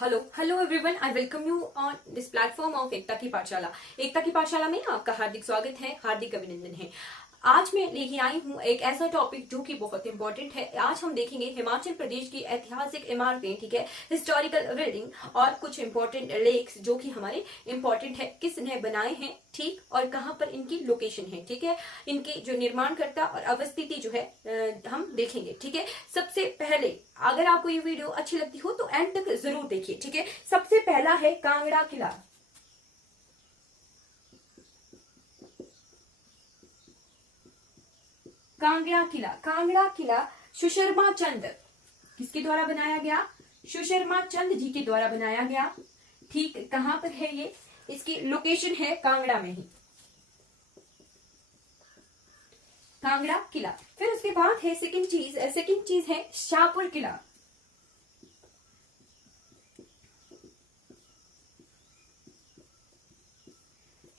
Hello everyone, I welcome you on this platform of Ekta की पाठशाला। एकता की पाठशाला में आपका हार्दिक स्वागत है, हार्दिक अभिनंदन है। आज मैं लेके आई हूँ एक ऐसा टॉपिक जो कि बहुत इंपॉर्टेंट है। आज हम देखेंगे हिमाचल प्रदेश की ऐतिहासिक इमारतें, ठीक है, हिस्टोरिकल बिल्डिंग और कुछ इंपॉर्टेंट लेक्स जो कि हमारे इंपॉर्टेंट है, किसने बनाए हैं, ठीक, और कहाँ पर इनकी लोकेशन है, ठीक है, इनकी जो निर्माणकर्ता और अवस्थिति जो है हम देखेंगे, ठीक है। सबसे पहले अगर आपको ये वीडियो अच्छी लगती हो तो एंड तक जरूर देखिए, ठीक है। सबसे पहला है कांगड़ा किला। कांगड़ा किला सुशर्मा चंद किसके द्वारा बनाया गया? सुशर्मा चंद जी के द्वारा बनाया गया। ठीक, कहां पर है ये? इसकी लोकेशन है कांगड़ा में ही, कांगड़ा किला। फिर उसके बाद है सेकंड चीज है शाहपुर किला।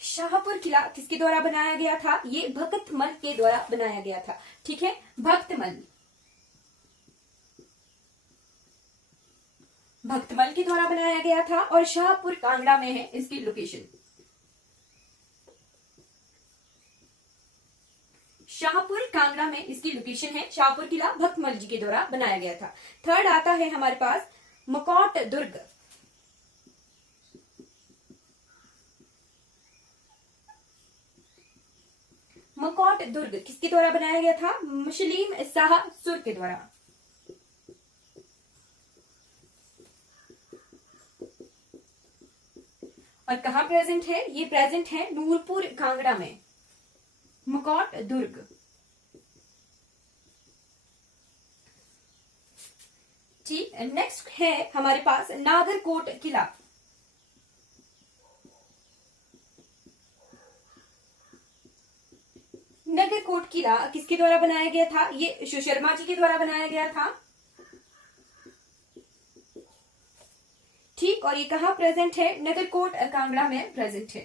शाहपुर किला किसके द्वारा बनाया गया था? ये भक्तमल के द्वारा बनाया गया था, ठीक है, भक्तमल के द्वारा बनाया गया था और शाहपुर कांगड़ा में है इसकी लोकेशन। शाहपुर कांगड़ा में इसकी लोकेशन है। शाहपुर किला भक्तमल जी के द्वारा बनाया गया था। थर्ड आता है हमारे पास मकोट दुर्ग। मकोट दुर्ग किसके द्वारा बनाया गया था? मुस्लिम शाह सुर के द्वारा। और कहां प्रेजेंट है? ये प्रेजेंट है नूरपुर कांगड़ा में, मकोट दुर्ग। ठीक, नेक्स्ट है हमारे पास नागरकोट किला। नागरकोट किला किसके द्वारा बनाया गया था? ये सुशर्मा जी के द्वारा बनाया गया था, ठीक, और ये कहां प्रेजेंट है? नागरकोट कांगड़ा में प्रेजेंट है।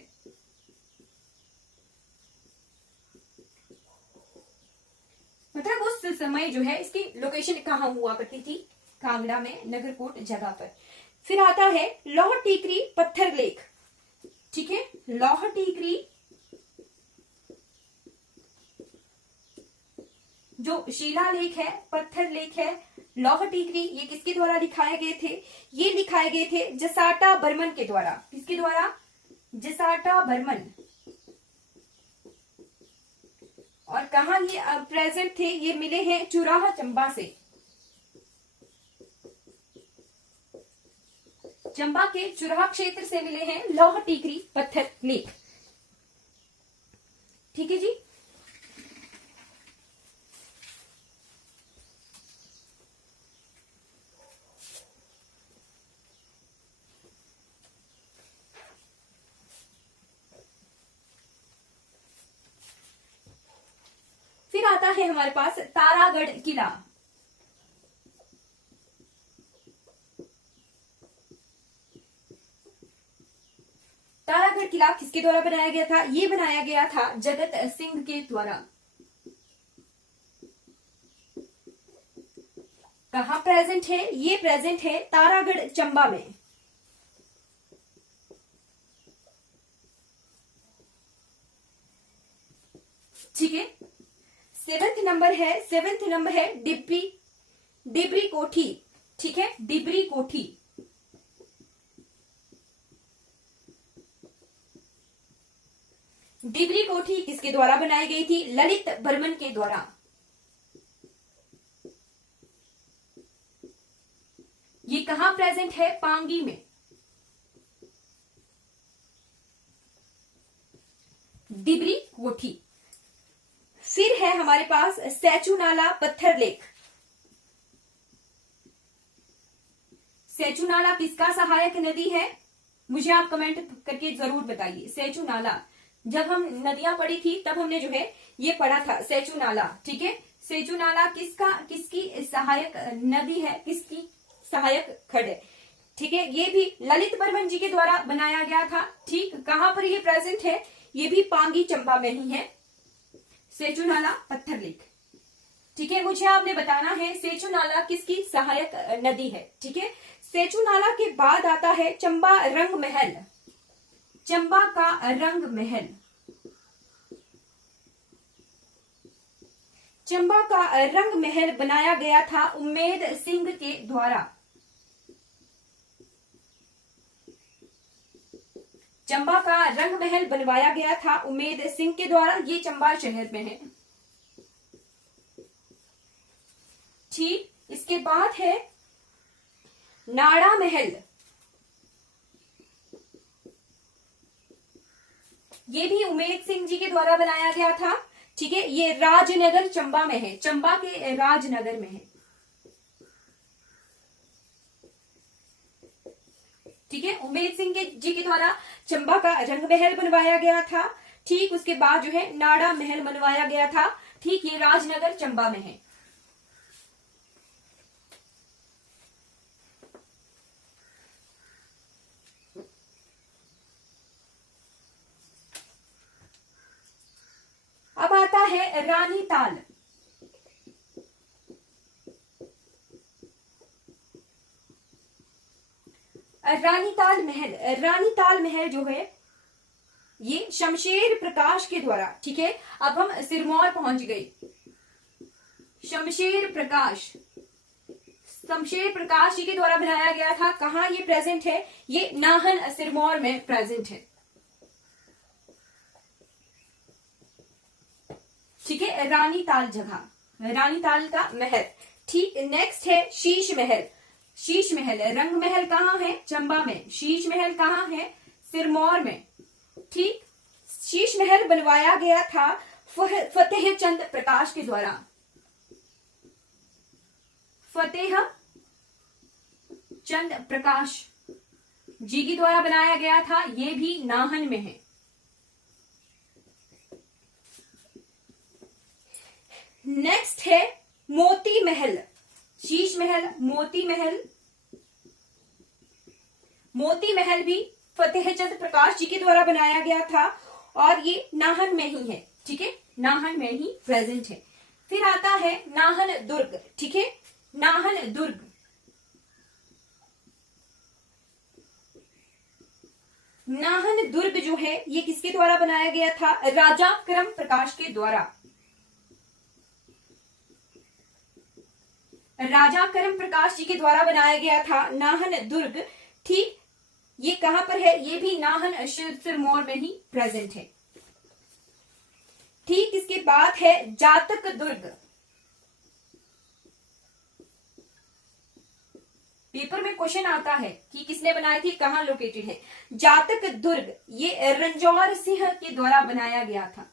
मतलब उस समय जो है इसकी लोकेशन कहां हुआ करती थी? कांगड़ा में, नागरकोट जगह पर। फिर आता है लौह टीकरी पत्थर लेख, ठीक है, लौह टीकरी जो शिलालेख है, पत्थर लेख है, लौह टीकरी, ये किसके द्वारा लिखाए गए थे? ये लिखाए गए थे जसाटा बर्मन के द्वारा। किसके द्वारा? जसाटा बर्मन। और कहा ये प्रेजेंट थे? ये मिले हैं चुराह चंबा से, चंबा के चुराह क्षेत्र से मिले हैं लौह टीकरी पत्थर लेख, ठीक है जी। फिर आता है हमारे पास तारागढ़ किला। तारागढ़ किला किसके द्वारा बनाया गया था? ये बनाया गया था जगत सिंह के द्वारा। कहां प्रेजेंट है? ये प्रेजेंट है तारागढ़ चंबा में। ठीक है, सेवेंथ नंबर है डिबरी कोठी, ठीक है, डिबरी कोठी। डिबरी कोठी किसके द्वारा बनाई गई थी? ललित बर्मन के द्वारा। ये कहां प्रेजेंट है? पांगी में। डिबरी कोठी। फिर है हमारे पास सेचू नाला पत्थर लेख। सेचू नाला किसका सहायक नदी है? मुझे आप कमेंट करके जरूर बताइए। सेचू नाला, जब हम नदियां पढ़ी थी तब हमने जो है ये पढ़ा था सेचू नाला, ठीक है। सेचू नाला किसकी सहायक नदी है, किसकी सहायक खड़ है, ठीक है। ये भी ललित बर्मन जी के द्वारा बनाया गया था, ठीक। कहां पर ये प्रेजेंट है? ये भी पांगी चंबा में ही है, सेचू नाला पत्थर लेख, ठीक है। मुझे आपने बताना है सेचू नाला किसकी सहायक नदी है, ठीक है। सेचू नाला के बाद आता है चंबा रंग महल। चंबा का रंग महल, चंबा का रंग महल बनाया गया था उम्मेद सिंह के द्वारा। चंबा का रंग महल बनवाया गया था उम्मेद सिंह के द्वारा। ये चंबा शहर में है। ठीक, इसके बाद है नाड़ा महल। ये भी उम्मेद सिंह जी के द्वारा बनाया गया था। ठीक है, ये राजनगर चंबा में है, चंबा के राजनगर में है। ठीक है, उम्मेद सिंह जी के द्वारा चंबा का रंग महल बनवाया गया था। ठीक, उसके बाद जो है नाड़ा महल बनवाया गया था। ठीक, ये राजनगर चंबा में है। अब आता है रानी ताल। रानीताल महल, रानीताल महल जो है ये शमशेर प्रकाश के द्वारा। ठीक है, अब हम सिरमौर पहुंच गए। शमशेर प्रकाश, शमशेर प्रकाश जी के द्वारा बनाया गया था। कहां ये प्रेजेंट है? ये नाहन सिरमौर में प्रेजेंट है। ठीक है, रानीताल जगह, रानीताल का महल। ठीक, नेक्स्ट है शीश महल। शीश महल, रंग महल कहाँ है? चंबा में। शीश महल कहाँ है? सिरमौर में। ठीक, शीश महल बनवाया गया था फतेह चंद प्रकाश के द्वारा। फतेह चंद प्रकाश जी के द्वारा बनाया गया था। ये भी नाहन में है। नेक्स्ट है मोती महल। शीश महल, मोती महल। मोती महल भी फतेह चंद प्रकाश जी के द्वारा बनाया गया था और ये नाहन में ही है। ठीक है, नाहन में ही प्रेजेंट है। फिर आता है नाहन दुर्ग। ठीक है, नाहन दुर्ग, नाहन दुर्ग जो है ये किसके द्वारा बनाया गया था? राजा करम प्रकाश के द्वारा। राजा करम प्रकाश जी के द्वारा बनाया गया था नाहन दुर्ग। ठीक, ये कहां पर है? ये भी नाहन सिरमौर में ही प्रेजेंट है। ठीक, इसके बाद है जातक दुर्ग। पेपर में क्वेश्चन आता है कि किसने बनाई थी, कहां लोकेटेड है। जातक दुर्ग ये रंजौर सिंह के द्वारा बनाया गया था।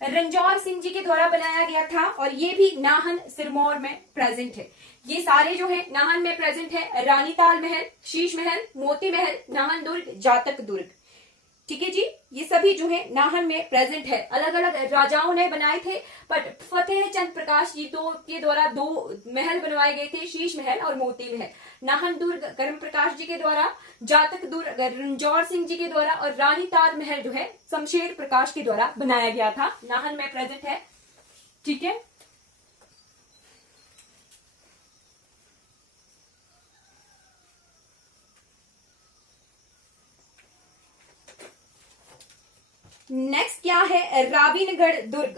रंजौर सिंह जी के द्वारा बनाया गया था और ये भी नाहन सिरमौर में प्रेजेंट है। ये सारे जो है नाहन में प्रेजेंट है। रानीताल महल, शीश महल, मोती महल, नाहन दुर्ग, जातक दुर्ग। ठीक है जी, ये सभी जो है नाहन में प्रेजेंट है। अलग अलग राजाओं ने बनाए थे, बट फतेह चंद प्रकाश जी के द्वारा दो महल बनवाए गए थे, शीश महल और मोती महल। नाहन दुर्ग करम प्रकाश जी के द्वारा, जातक दुर्ग रंजौर सिंह जी के द्वारा और रानीताल महल जो है शमशेर प्रकाश के द्वारा बनाया गया था। नाहन में प्रेजेंट है। ठीक है, नेक्स्ट क्या है? राविनगढ़ दुर्ग।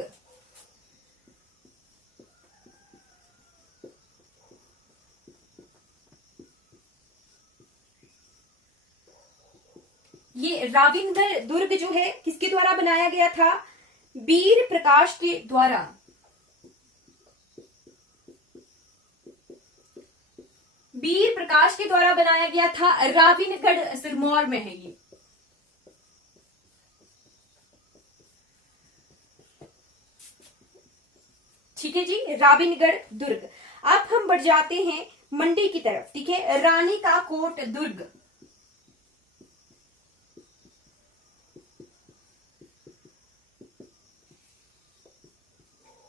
ये राविनगढ़ दुर्ग जो है किसके द्वारा बनाया गया था? वीर प्रकाश के द्वारा। वीर प्रकाश के द्वारा बनाया गया था। राविनगढ़ सिरमौर में है ये। ठीक है जी, राविनगढ़ दुर्ग। अब हम बढ़ जाते हैं मंडी की तरफ। ठीक है, रानी का कोट दुर्ग।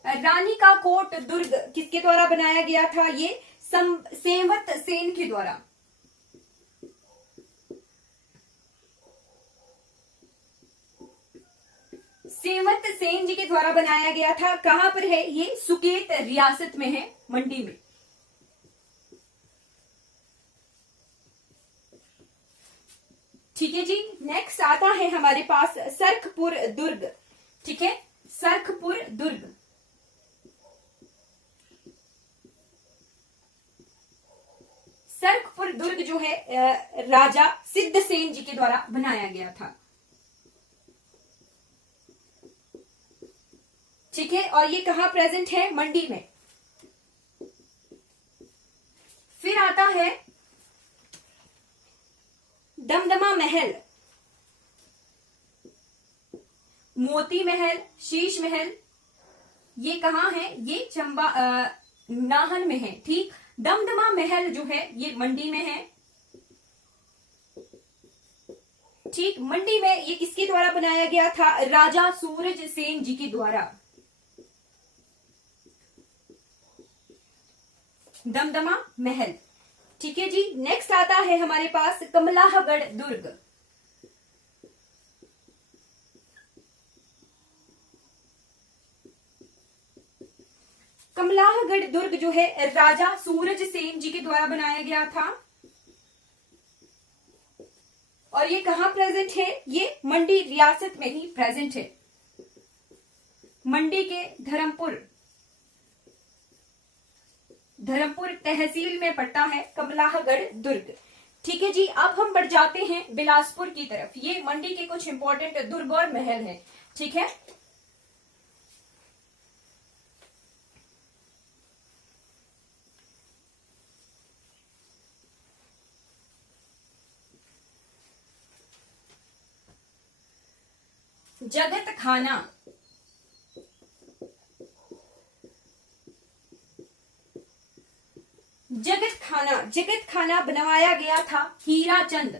रानी का कोट दुर्ग किसके द्वारा बनाया गया था? ये सेवत सेन के द्वारा। सेमंत सेन जी के द्वारा बनाया गया था। कहां पर है ये? सुकेत रियासत में है, मंडी में। ठीक है जी। नेक्स्ट आता है हमारे पास सरखपुर दुर्ग। ठीक है, सरखपुर दुर्ग। सरखपुर दुर्ग जो है राजा सिद्धसेन जी के द्वारा बनाया गया था। ठीक है, और ये कहां प्रेजेंट है? मंडी में। फिर आता है दमदमा महल, मोती महल, शीश महल। ये कहां है? ये चंबा नाहन में है। ठीक, दमदमा महल जो है ये मंडी में है। ठीक, मंडी में ये किसके द्वारा बनाया गया था? राजा सूरज सेन जी के द्वारा। दमदमा महल। ठीक है जी। नेक्स्ट आता है हमारे पास कमलाहगढ़ दुर्ग। कमलाहगढ़ दुर्ग जो है राजा सूरज सेन जी के द्वारा बनाया गया था। और ये कहां प्रेजेंट है? ये मंडी रियासत में ही प्रेजेंट है, मंडी के धर्मपुर तहसील में पड़ता है कमलाहगढ़ दुर्ग। ठीक है जी। अब हम बढ़ जाते हैं बिलासपुर की तरफ। ये मंडी के कुछ इंपॉर्टेंट दुर्ग और महल है। ठीक है, जगत खाना। जगत खाना बनवाया गया था हीराचंद।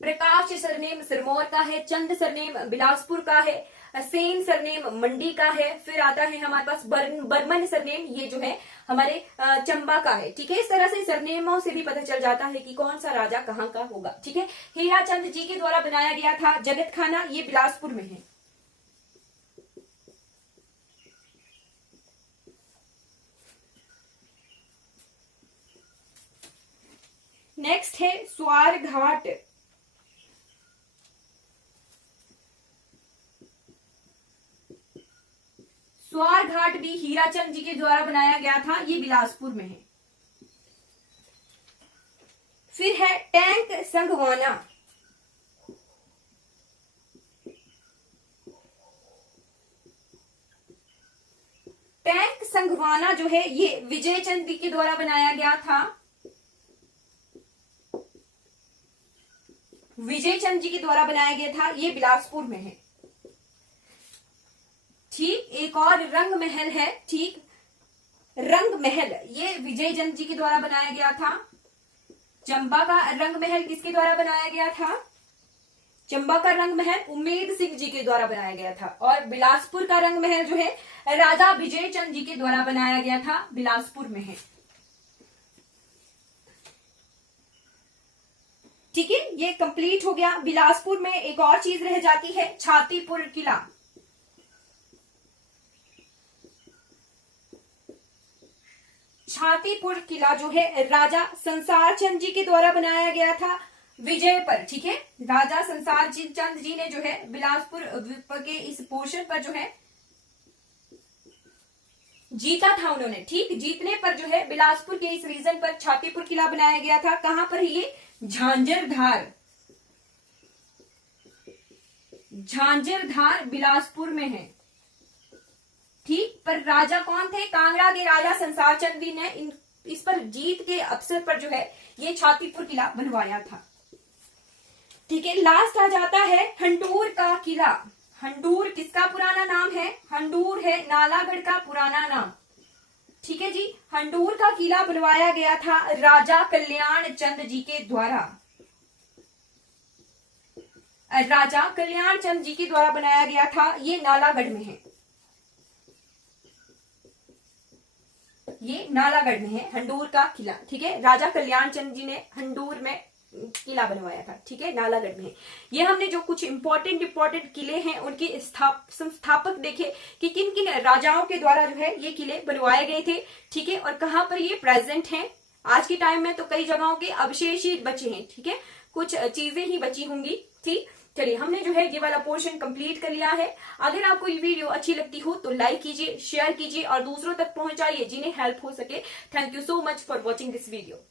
प्रकाश सरनेम सिरमौर का है, चंद सरनेम बिलासपुर का है, सेन सरनेम मंडी का है। फिर आता है हमारे पास बर्मन सरनेम, ये जो है हमारे चंबा का है। ठीक है, इस तरह से सरनेमों से भी पता चल जाता है कि कौन सा राजा कहाँ का होगा। ठीक है, हीराचंद जी के द्वारा बनाया गया था जगत खाना, ये बिलासपुर में है। नेक्स्ट है स्वार घाट। स्वार घाट भी हीराचंद जी के द्वारा बनाया गया था, ये बिलासपुर में है। फिर है टैंक संगवाना। टैंक संगवाना जो है ये विजय चंद जी के द्वारा बनाया गया था। विजय चंद जी के द्वारा बनाया गया था, ये बिलासपुर में है। ठीक, एक और रंग महल है। ठीक, रंग महल ये विजय चंद जी के द्वारा बनाया गया था। चंबा का रंग महल किसके द्वारा बनाया गया था? चंबा का रंग महल उम्मेद सिंह जी के द्वारा बनाया गया था। और बिलासपुर का रंग महल जो है राजा विजय चंद जी के द्वारा बनाया गया था, बिलासपुर में है। ठीक है, ये कंप्लीट हो गया। बिलासपुर में एक और चीज रह जाती है, छातीपुर किला। छातीपुर किला जो है राजा संसार चंद जी के द्वारा बनाया गया था विजय पर। ठीक है, राजा संसार चंद जी ने जो है बिलासपुर के इस पोर्शन पर जो है जीता था उन्होंने। ठीक, जीतने पर जो है बिलासपुर के इस रीजन पर छातीपुर किला बनाया गया था। कहां पर ये? झांझरधार। झांझरधार बिलासपुर में है। ठीक, पर राजा कौन थे? कांगड़ा के राजा संसार चंद जी ने इस पर जीत के अवसर पर जो है ये छातीपुर किला बनवाया था। ठीक है, लास्ट आ जाता है हंडूर का किला। हंडूर किसका पुराना नाम है? हंडूर है नालागढ़ का पुराना नाम। ठीक है जी, हंडूर का किला बनवाया गया था राजा कल्याण चंद जी के द्वारा। राजा कल्याण चंद जी के द्वारा बनाया गया था, ये नालागढ़ में है। ये नालागढ़ में है हंडूर का किला। ठीक है, राजा कल्याण चंद जी ने हंडूर में किला बनवाया था, ठीक है, नालागढ़ में। ये हमने जो कुछ इंपॉर्टेंट किले हैं उनके संस्थापक देखे कि किन किन राजाओं के द्वारा जो है ये किले बनवाए गए थे, ठीक है, और कहाँ पर ये प्रेजेंट हैं। आज के टाइम में तो कई जगहों के अवशेष ही बचे हैं, ठीक है, कुछ चीजें ही बची होंगी। ठीक, चलिए हमने जो है ये वाला पोर्शन कंप्लीट कर लिया है। अगर आपको ये वीडियो अच्छी लगती हो तो लाइक कीजिए, शेयर कीजिए और दूसरों तक पहुंचाइए जिन्हें हेल्प हो सके। Thank you so much for watching this video.